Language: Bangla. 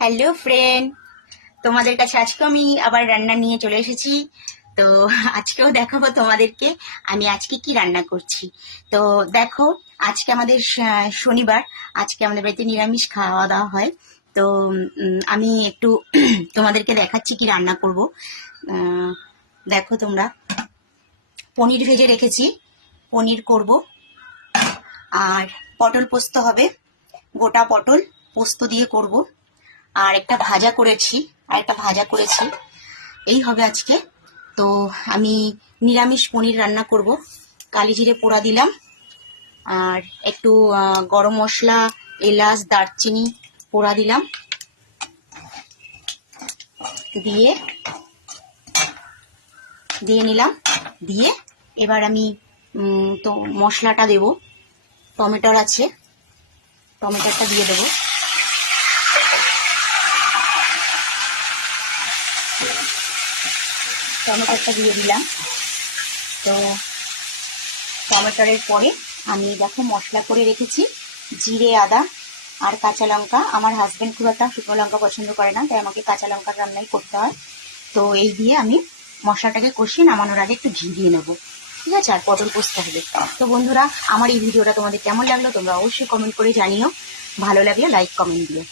হ্যালো ফ্রেন্ড, তোমাদের কাছে আজকে আমি আবার রান্না নিয়ে চলে এসেছি। তো আজকেও দেখাবো তোমাদেরকে আমি আজকে কি রান্না করছি। তো দেখো, আজকে আমাদের শনিবার, আজকে আমাদের বাড়িতে নিরামিষ খাওয়া দাওয়া হয়। তো আমি একটু তোমাদেরকে দেখাচ্ছি কি রান্না করব। দেখো তোমরা, পনির ভেজে রেখেছি, পনির করব। আর পটল পোস্ত হবে, গোটা পটল পোস্ত দিয়ে করব। আর একটা ভাজা করেছি, এই হবে আজকে। তো আমি নিরামিষ পনির রান্না করব। কালি জিরে পোড়া দিলাম, আর একটু গরম মশলা, এলাচ, দারচিনি পোড়া দিলাম, দিয়ে নিলাম। দিয়ে এবার আমি তো মশলাটা দেব। টমেটোর আছে, টমেটোটা দিয়ে দেবো। টমেটোটা দিয়ে দিলাম। তো টমেটোর পরে আমি দেখো মশলা করে রেখেছি, জিরে, আদা আর কাঁচা লঙ্কা। আমার হাজবেন্ড খুব একটা শুকনো লঙ্কা পছন্দ করে না, তাই আমাকে কাঁচা লঙ্কার রান্নাই করতে হয়। তো এই দিয়ে আমি মশলাটাকে কষিয়ে নামানোর আগে একটু ঘি দিয়ে নেবো, ঠিক আছে? আর পটল কষতে হবে। তো বন্ধুরা, আমার এই ভিডিওটা তোমাদের কেমন লাগলো তোমরা অবশ্যই কমেন্ট করে জানিও। ভালো লাগলে লাইক কমেন্ট দিও।